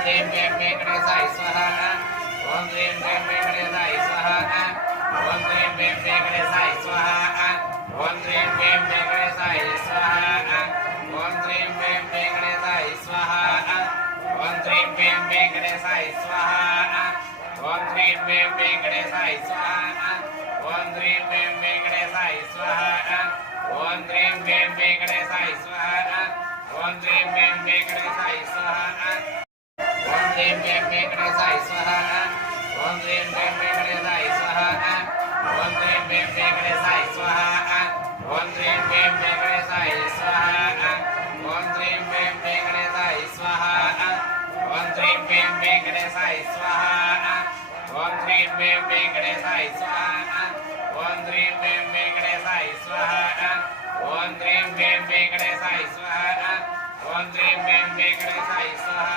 ह्रीं वें वेंकटेशाय स्वाहा ओम ह्रीं वें वेंकटेशाय स्वाहा ओम ह्रीं वें वेंकटेशाय स्वाहा ओम ह्रीं वें वेंकटेशाय स्वाहा ओम ह्रीं वें वेंकटेशाय स्वाहा ओम ह्रीं वें वेंकटेशाय स्वाहा ओम ह्रीं वें वेंकटेशाय स्वाहा ओम ह्रीं वें वेंकटेशाय स्वाहा ओम ह्रीं वें वेंकटेशाय स्वाहा ओम ह्रीं वें वेंकटेशाय स्वाहा ओम ह्रीं वें वेंकटेशाय स्वाहा ओम ह्रीं वें वेंकटेशाय स्वाहा ओम ह्रीं वें वेंकटेशाय स्वाहा ओम ह्रीं वें वेंकटेशाय स्वाहा ओम ह्रीं वें वेंकटेशाय स्वाहा ओम ह्रीं वें वेंकटेशाय स्वाहा ओम ह्रीं वें वेंकटेशाय स्वाहा ओम ह्रीं वें वेंकटेशाय स्वाहा ओम ह्रीं वें वेंकटेशाय स्वाहा ओम ह्रीं वें वेंकटेशाय स्वाहा